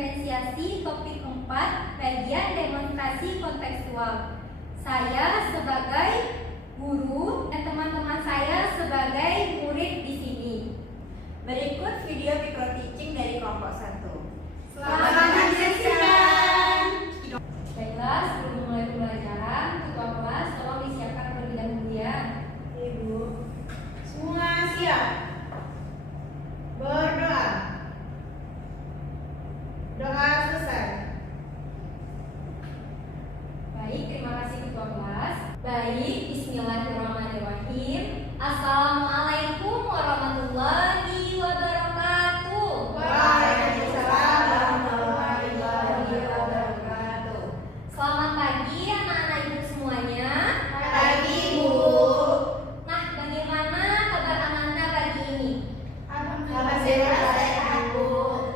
diferensiasi topik 4 bagian demonstrasi kontekstual. Saya sebagai guru dan teman-teman saya sebagai murid di sini. Berikut video micro teaching dari kelompok 1. Selamat menyaksikan. Baiklah, sebelum memulai pembelajaran, ketua kelas tolong disiapkan terlebih dahulu ya. Ibu, semua siap. Berdoa. Doa selesai. Baik, terima kasih ketua kelas. Baik, bismillahirrahmanirrahim. Assalamualaikum warahmatullahi wabarakatuh. Waalaikumsalam warahmatullahi wabarakatuh. Selamat pagi anak-anak ibu semuanya. Pagi, Ibu. Nah, bagaimana kabar Ananda pagi ini? Alhamdulillah sehat, Bu.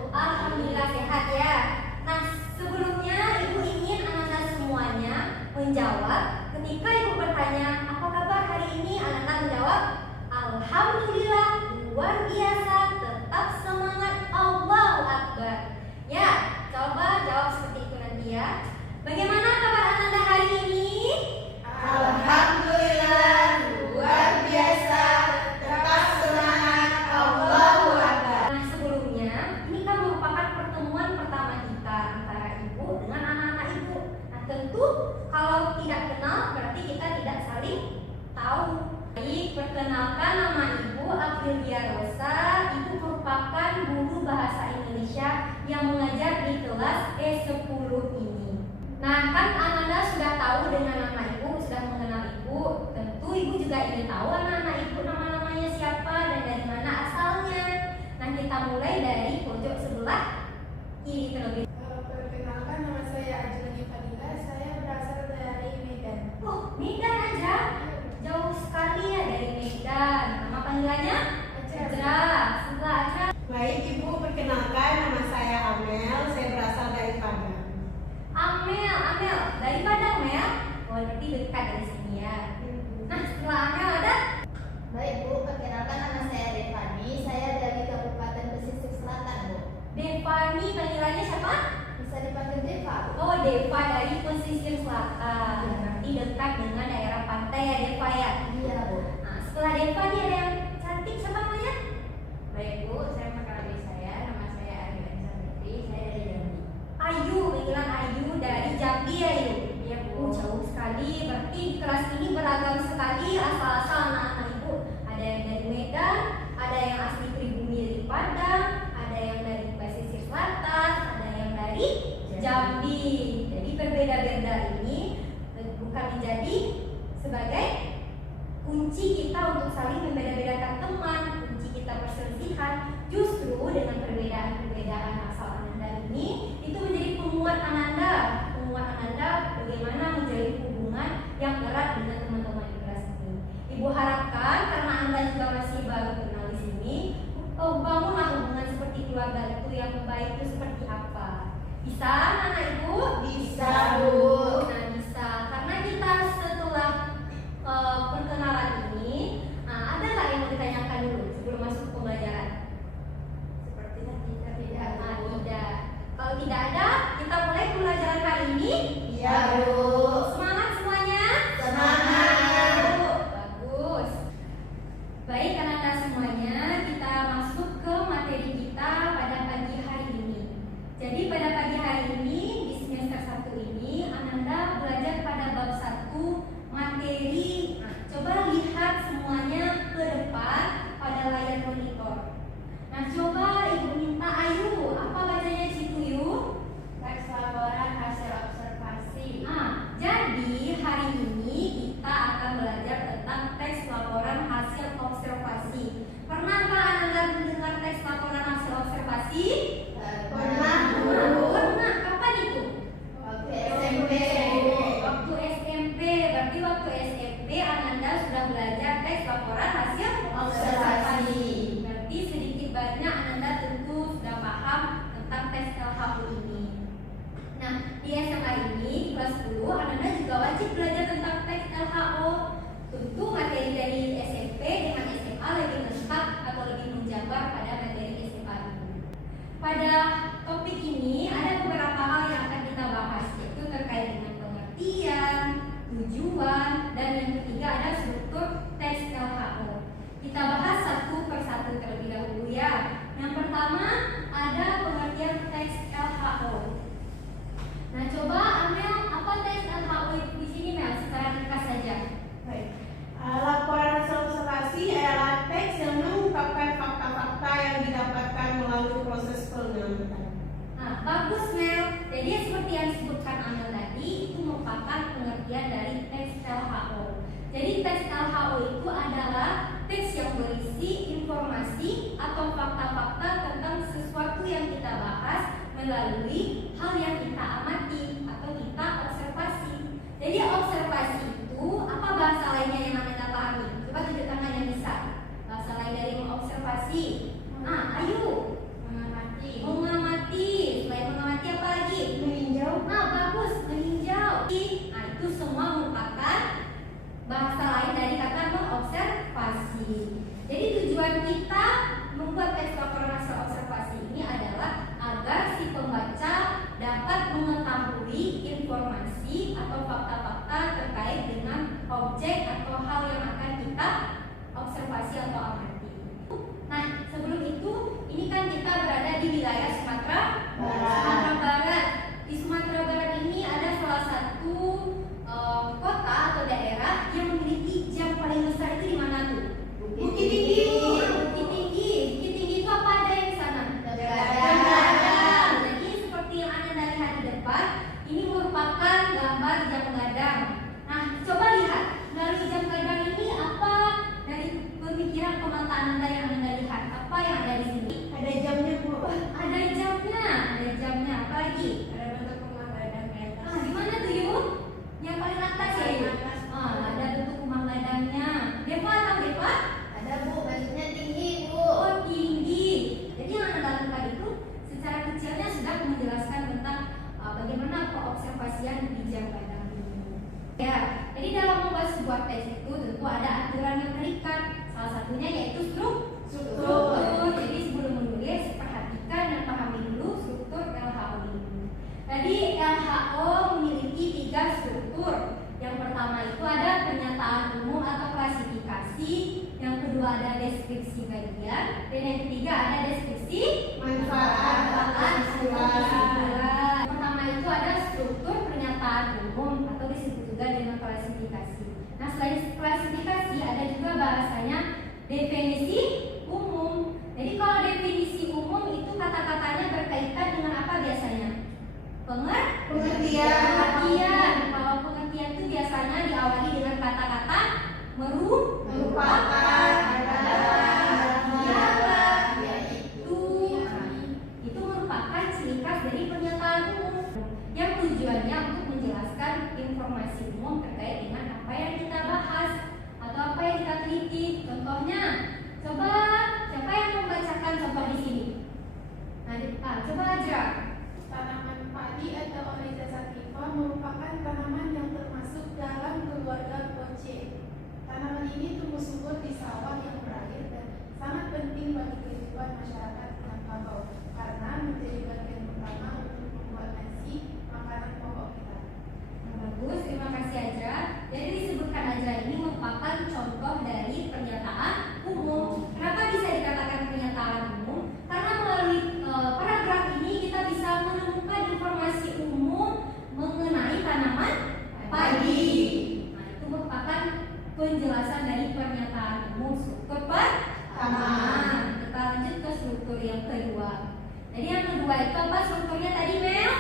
Alhamdulillah sehat ya. Nah, sebelumnya ibu ingin Ananda semuanya menjawab. Ketika ibu bertanya, apa kabar hari ini? Ananda menjawab, alhamdulillah, luar biasa, tetap semangat, Allahu Akbar. Ya, coba jawab seperti itu nanti ya. Bagaimana kabar Ananda hari ini? Alhamdulillah luar biasa, tetap semangat, Allahu Akbar. Nah, sebelumnya ini kan merupakan pertemuan pertama kita antara ibu dengan anak-anak ibu. Nah, tentu kalau tidak kenal berarti kita tidak saling tahu. Baik, perkenalkan nama ibu Aprilia Rosa. Ibu merupakan guru bahasa Indonesia yang mengajar di kelas E10 ini. Nah, kan Ananda sudah tahu dengan nama ibu, sudah mengenal ibu. Tentu ibu juga ingin tahu anak-anak ibu nama-namanya siapa dan dari mana asalnya. Nah, kita mulai dari pojok sebelah kiri terlebih. Perkenalkan, nama saya Ajlani Fadila. Saya berasal dari Medan. Oh, Medan aja. Jauh sekali ya dari Medan. Nama panggilannya? Ajra. Sebelah Ajra. Baik, Ibu, perkenalkan nama saya Amel. Saya berasal dari Padang. Amel. Dari Padang, Mel. Oh, berarti dekat dari sini ya. Nah, setelah Amel ada? Baik, Bu. Perkenalkan, nama saya Devani. Saya dari Kabupaten Pesisir Selatan, Bu. Devani, panggilannya siapa? Bisa dipanggil Deva, Bu. Oh, Deva dari pesisir selatan. Berarti dekat dengan daerah pantai ya, Deva ya. Iya, Bu. Nah, setelah Deva nih ada yang cantik, siapa namanya? Baik, Bu, saya perkenalkan saya. Nama saya Ayu Anissa Fitri. Saya dari Jambi. Ayu, panggilan Ayu dari Jambi ya, Ayu. Iya, Bu. Oh, jauh sekali. Berarti di kelas ini beragam sekali asal-asal anak-anak ibu. Ada yang dari Medan, ada yang asli pribumi dari Padang, ada yang dari pesisir selatan, ada yang dari Jambi. Jadi berbeda-beda ini bukan menjadi sebagai kunci kita untuk saling membeda-bedakan teman, kunci kita perselisihan. Justru dengan perbedaan-perbedaan asal Ananda ini itu menjadi penguat Ananda bagaimana menjalin hubungan yang erat dengan teman-teman di kelas ini. Ibu harapkan karena Anda juga masih baru kenal di sini, bangunlah hubungan seperti keluarga itu yang baik itu seperti apa. Bisa anak ibu? Bisa, Bu. Nah, bisa. Karena kita setelah perkenalan ini, ada nggak yang mau ditanyakan dulu sebelum masuk pembelajaran? Sepertinya kita tidak. Tidak. Kalau tidak ada, kita mulai pembelajaran kali ini. Iya, Bu. Semangat semuanya. Semangat. Bagus. Baik anak-anak semuanya, kita masuk ke materi kita pada pagi hari ini. Jadi pada pagi hari ini di semester 1 ini Ananda belajar pada bab 1 materi. Nah, coba lihat semuanya ke depan pada layar monitor. Nah, coba ibu minta Ayu, apa bacanya situ Yu? Teks laporan hasil observasi. pertama ada pengertian teks LHO. Nah, coba Amel, apa teks LHO itu di sini Mel? Secara ringkas saja. Baik. Laporan hasil observasi adalah teks yang mengungkapkan fakta-fakta yang didapatkan melalui proses pengamatan. Nah, bagus Mel. Jadi seperti yang disebutkan Amel tadi, itu merupakan pengertian dari teks LHO. Jadi teks LHO itu adalah teks yang berisi informasi atau fakta-fakta tentang sesuatu yang kita bahas melalui hal yang kita amati atau kita observasi. Jadi observasi itu apa bahasa lainnya yang Anda pahami? Coba tunjuk tangan yang bisa. Bahasa lain dari mengobservasi. Ayo. Mengamati. Selain mengamati apa lagi? Meninjau. Bagus, meninjau. Nah, itu semua merupakan bahasa lain dari kata mengobservasi. Jadi tujuan kita membuat teks laporan hasil observasi ini adalah agar si pembaca dapat mengetahui informasi atau fakta-fakta terkait dengan objek atau hal yang akan kita observasi atau amati. Nah, sebelum itu, ini kan kita berada di wilayah Sumatera Barat. Di Sumatera Barat ini ada salah satu kota atau daerah yang memiliki jam paling besar itu di mana tuh? Bukit Tinggi. Bukit Tinggi. Bukit Tinggi itu apa ada yang di sana? Gadang. Jadi seperti yang Anda lihat di depan, ini merupakan gambar jam gadang. Nah, coba lihat melalui jam gadang ini apa dari pemikiran pemataan Anda yang Anda lihat? Apa yang ada di sini? Ada jamnya, Bu. Ada jamnya. Apa lagi? Ada bentuk rumah gadang di atas. Di mana tuh Yuk? Yang paling atas ya Paling Yuk? atas. Ada bentuk rumah gadangnya. Depa tahu Depa? Ada Bu, maksudnya tinggi Bu. Oh, tinggi. Jadi yang Anda lakukan itu secara kecilnya sudah menjelaskan tentang bagaimana observasian di jam gadang ini. Ya, jadi dalam membuat sebuah teks itu tentu ada aturan yang terikat. Salah satunya yaitu struktur. Jadi sebelum menulis perhatikan dan pahami dulu struktur LHO ini. Tadi LHO memiliki 3 struktur. Yang pertama itu ada pernyataan umum atau klasifikasi, yang kedua ada deskripsi bagian, dan yang ketiga ada deskripsi Manfaat atau kesimpulan. Yang pertama itu ada struktur pernyataan umum atau disebut juga dengan klasifikasi. Nah, selain klasifikasi ada juga bahasanya definisi umum. Jadi kalau definisi umum itu kata-katanya berkaitan dengan apa biasanya? Pengertian. Kalau pengertian itu biasanya diawali dengan kata-kata Merupakan. itu merupakan ciri khas dari pernyataan umum yang tujuannya untuk menjelaskan informasi umum terkait dengan apa yang kita bahas atau apa yang kita teliti. Contohnya, coba siapa yang membacakan contoh di sini? Coba aja. Tanaman padi atau Oryza sativa merupakan tanaman yang termasuk dalam keluarga Poaceae. Tanaman ini tumbuh subur di sawah yang berair dan sangat penting bagi kehidupan masyarakat Minangkabau karena menjadi bagian utama untuk membuat nasi, makanan pokok kita. Bagus, terima kasih Ajra. Jadi disebutkan Ajra ini merupakan contoh dari pernyataan umum. Kenapa bisa dikatakan pernyataan umum? Karena melalui paragraf ini kita bisa menemukan informasi umum mengenai tanaman padi. Nah, itu merupakan penjelasan dari pernyataan umum struktur pertama. Kita lanjut ke struktur yang kedua. Jadi yang kedua itu apa strukturnya tadi Mel?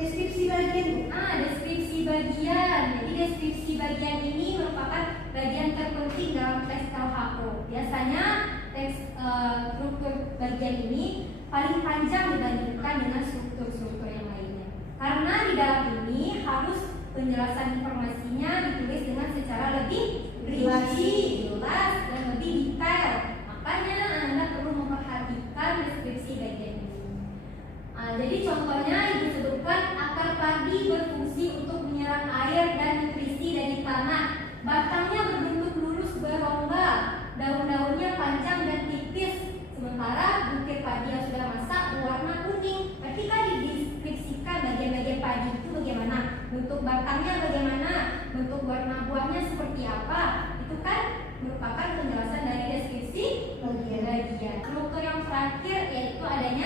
Deskripsi bagian, Bu. Deskripsi bagian. Jadi deskripsi bagian ini merupakan bagian terpenting dalam teks LHO. Biasanya teks struktur bagian ini paling panjang dibandingkan dengan struktur-struktur yang lainnya. Karena di dalam ini harus penjelasan informasinya ditulis dengan secara lebih rinci, jelas, dan lebih detail. Makanya Anda perlu memperhatikan deskripsi bagian ini. Jadi contohnya disebutkan akar padi berfungsi untuk menyerap air dan nutrisi dari tanah. Batangnya berbentuk lurus berongga, daun-daunnya panjang dan tipis. Sementara butir padi yang sudah masak berwarna kuning. Berarti kan dideskripsikan bagian-bagian padi itu bagaimana, bentuk batangnya bagaimana, bentuk warna buahnya seperti apa. Itu kan merupakan penjelasan dari deskripsi bagian. Struktur yang terakhir yaitu adanya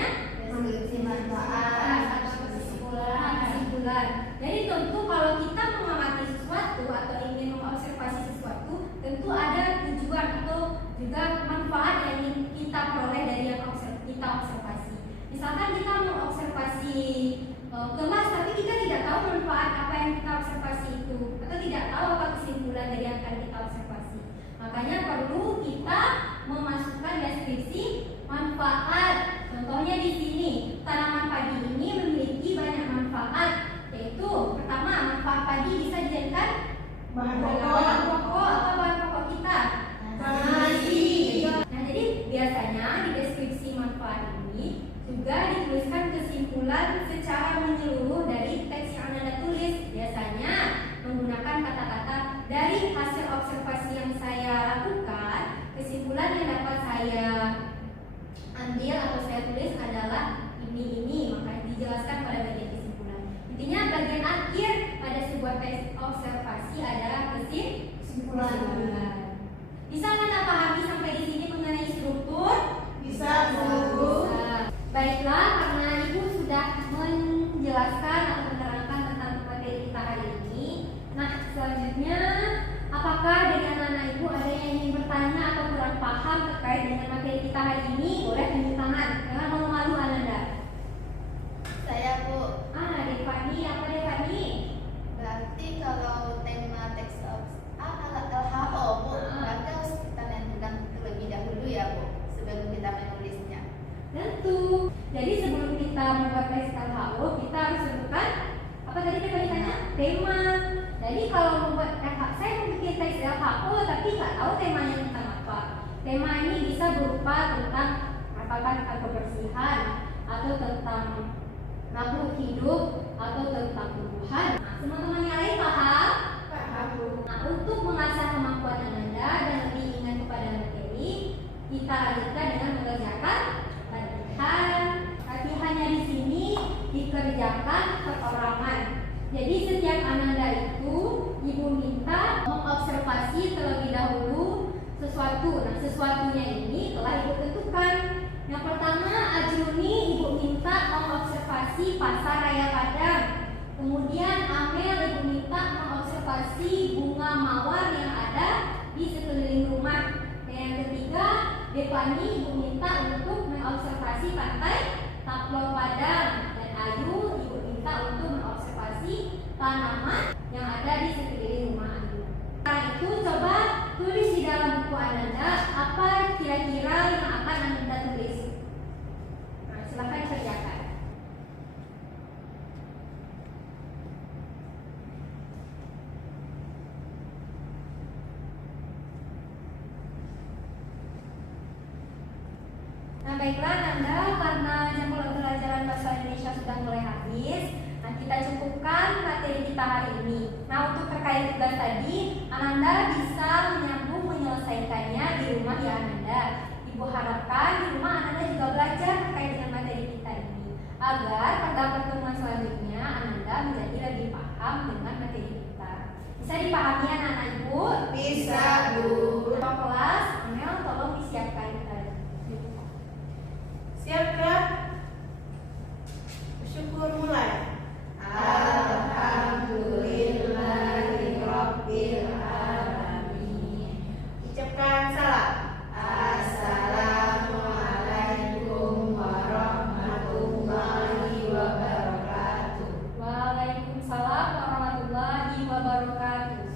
menjelaskan atau menerangkan tentang materi kita hari ini. Nah, selanjutnya, apakah dari anak-anak ibu ada yang ingin bertanya atau kurang paham terkait dengan materi kita hari ini? Boleh tunjuk tangan, jangan malu-malu Ananda. Saya Bu. Devani, apa Devani? Berarti kalau tema teks LHO Bu, berarti harus kita tentukan terlebih dahulu ya Bu, sebelum kita menulisnya. Tentu. Jadi sebelum kita membuat teks LHO, kita harus tentukan apa tadi Devani tanya? Tema. Jadi kalau membuat saya membuat teks LHO tapi nggak tahu temanya tentang apa. Tema ini bisa berupa tentang apakah tentang kebersihan atau tentang makhluk hidup atau tentang tumbuhan. Nah, teman-teman yang lain paham? Paham Bu. Nah, untuk mengasah kemampuan Anda dan lebih ingat kepada materi, kita lanjutkan dengan mengerjakan latihan. Latihannya di sini dikerjakan perorangan. Jadi setiap Ananda itu ibu minta mengobservasi terlebih dahulu sesuatu. Nah, sesuatunya ini telah ibu tentukan. Yang pertama, Ajruni ibu minta mengobservasi pasar raya Padang. Kemudian Amel ibu minta mengobservasi bunga mawar yang ada di sekeliling rumah. Dan yang ketiga, Devani ibu minta untuk mengobservasi pantai Taplong Padang. Dan Ayu ibu minta untuk mengobservasi tanaman yang ada di sekeliling rumah Ayu. Setelah itu coba tulis di dalam buku Ananda apa kira-kira yang akan Ananda tulis. Nah, silahkan kerjakan. Nah, baiklah Ananda, karena jam pelajaran bahasa Indonesia sudah mulai habis, nah kita cukupkan materi kita hari ini. Nah, untuk terkait tugas tadi, Ananda bisa menyambung menyelesaikannya di rumah ya Ananda. Ibu harapkan di rumah Ananda juga belajar terkait dengan materi kita ini, agar pada pertemuan selanjutnya Ananda menjadi lebih paham dengan materi kita. Bisa dipahami anak-anak Ibu? Bisa Bu.